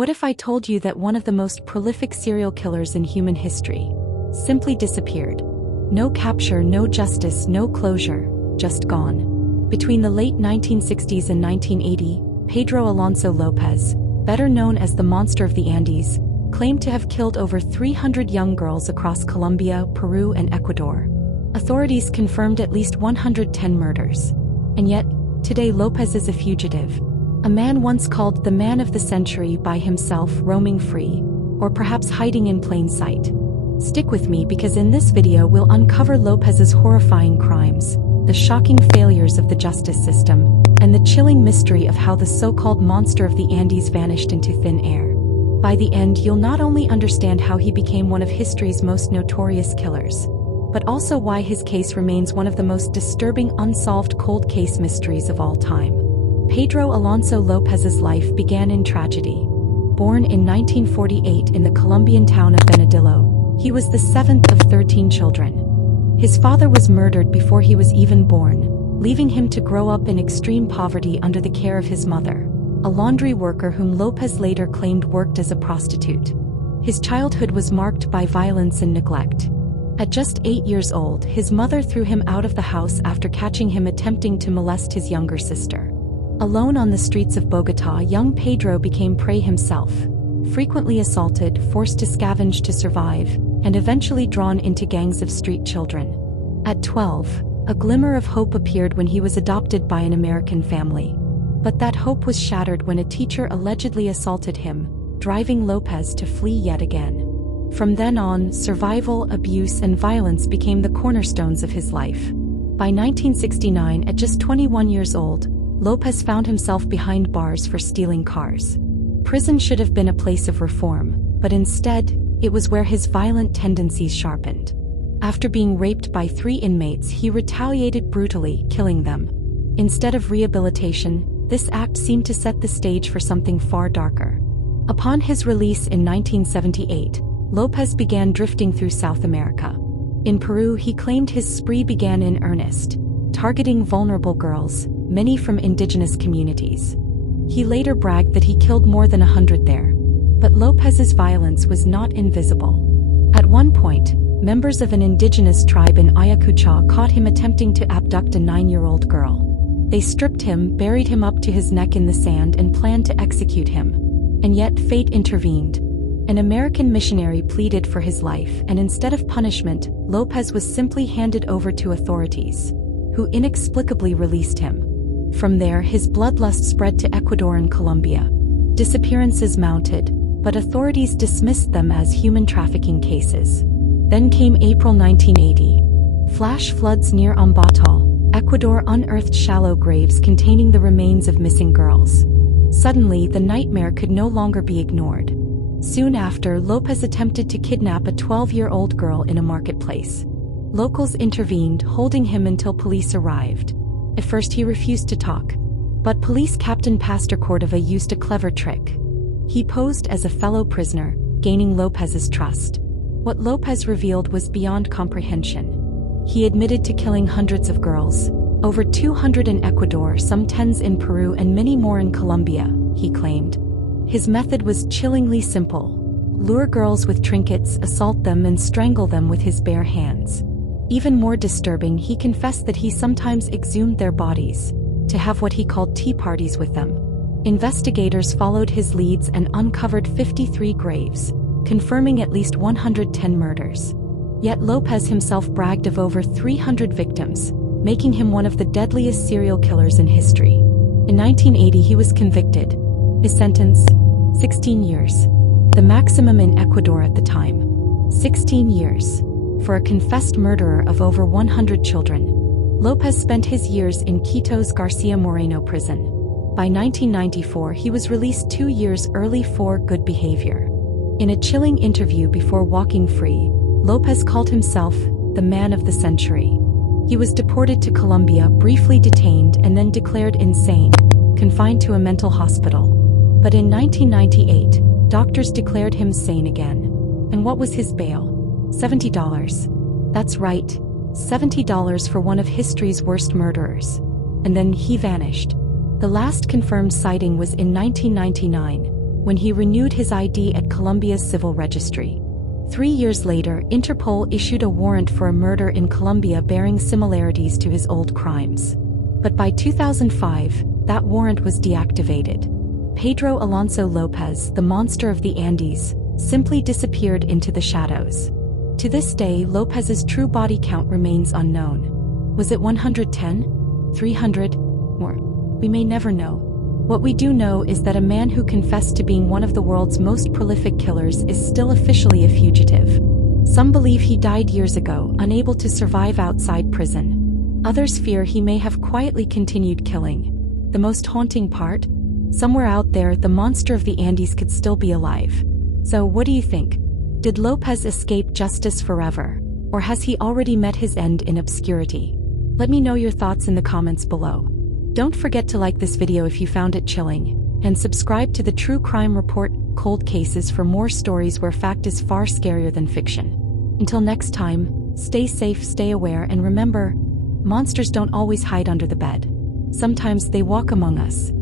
What if I told you that one of the most prolific serial killers in human history simply disappeared? No capture, no justice, no closure, just gone. Between the late 1960s and 1980, Pedro Alonso López, better known as the Monster of the Andes, claimed to have killed over 300 young girls across Colombia, Peru, and Ecuador. Authorities confirmed at least 110 murders. And yet, today López is a fugitive. A man once called the man of the century by himself, roaming free, or perhaps hiding in plain sight. Stick with me because in this video we'll uncover López's horrifying crimes, the shocking failures of the justice system, and the chilling mystery of how the so-called monster of the Andes vanished into thin air. By the end, you'll not only understand how he became one of history's most notorious killers, but also why his case remains one of the most disturbing unsolved cold case mysteries of all time. Pedro Alonso López's life began in tragedy. Born in 1948 in the Colombian town of Venadillo, he was the seventh of 13 children. His father was murdered before he was even born, leaving him to grow up in extreme poverty under the care of his mother, a laundry worker whom López later claimed worked as a prostitute. His childhood was marked by violence and neglect. At just 8 years old, his mother threw him out of the house after catching him attempting to molest his younger sister. Alone on the streets of Bogotá, young Pedro became prey himself, frequently assaulted, forced to scavenge to survive, and eventually drawn into gangs of street children. At 12, a glimmer of hope appeared when he was adopted by an American family. But that hope was shattered when a teacher allegedly assaulted him, driving López to flee yet again. From then on, survival, abuse, and violence became the cornerstones of his life. By 1969, at just 21 years old, López found himself behind bars for stealing cars. Prison should have been a place of reform, but instead, it was where his violent tendencies sharpened. After being raped by 3 inmates, he retaliated brutally, killing them. Instead of rehabilitation, this act seemed to set the stage for something far darker. Upon his release in 1978, López began drifting through South America. In Peru, he claimed his spree began in earnest, targeting vulnerable girls, many from indigenous communities. He later bragged that he killed more than 100 there. But López's violence was not invisible. At one point, members of an indigenous tribe in Ayacucho caught him attempting to abduct a 9-year-old girl. They stripped him, buried him up to his neck in the sand, and planned to execute him. And yet fate intervened. An American missionary pleaded for his life, and instead of punishment, López was simply handed over to authorities, who inexplicably released him. From there, his bloodlust spread to Ecuador and Colombia. Disappearances mounted, but authorities dismissed them as human trafficking cases. Then came April 1980. Flash floods near Ambato, Ecuador unearthed shallow graves containing the remains of missing girls. Suddenly, the nightmare could no longer be ignored. Soon after, López attempted to kidnap a 12-year-old girl in a marketplace. Locals intervened, holding him until police arrived. At first he refused to talk, but police captain Pastor Cordova used a clever trick. He posed as a fellow prisoner, gaining López's trust. What López revealed was beyond comprehension. He admitted to killing hundreds of girls, over 200 in Ecuador, some 10s in Peru, and many more in Colombia, he claimed. His method was chillingly simple. Lure girls with trinkets, assault them, and strangle them with his bare hands. Even more disturbing, he confessed that he sometimes exhumed their bodies, to have what he called tea parties with them. Investigators followed his leads and uncovered 53 graves, confirming at least 110 murders. Yet López himself bragged of over 300 victims, making him one of the deadliest serial killers in history. In 1980, he was convicted. His sentence? 16 years. The maximum in Ecuador at the time. 16 years. For a confessed murderer of over 100 children. López spent his years in Quito's Garcia Moreno prison. By 1994, he was released 2 years early for good behavior. In a chilling interview before walking free, López called himself the man of the century. He was deported to Colombia, briefly detained, and then declared insane, confined to a mental hospital. But in 1998, doctors declared him sane again. And what was his bail? $70. That's right, $70 for one of history's worst murderers. And then he vanished. The last confirmed sighting was in 1999, when he renewed his ID at Colombia's civil registry. 3 years later, Interpol issued a warrant for a murder in Colombia bearing similarities to his old crimes. But by 2005, that warrant was deactivated. Pedro Alonso López, the monster of the Andes, simply disappeared into the shadows. To this day, López's true body count remains unknown. Was it 110? 300? Or we may never know. What we do know is that a man who confessed to being one of the world's most prolific killers is still officially a fugitive. Some believe he died years ago, unable to survive outside prison. Others fear he may have quietly continued killing. The most haunting part? Somewhere out there, the monster of the Andes could still be alive. So what do you think? Did López escape justice forever? Or has he already met his end in obscurity? Let me know your thoughts in the comments below. Don't forget to like this video if you found it chilling, and subscribe to the True Crime Report Cold Cases for more stories where fact is far scarier than fiction. Until next time, stay safe, stay aware, and remember, monsters don't always hide under the bed. Sometimes they walk among us.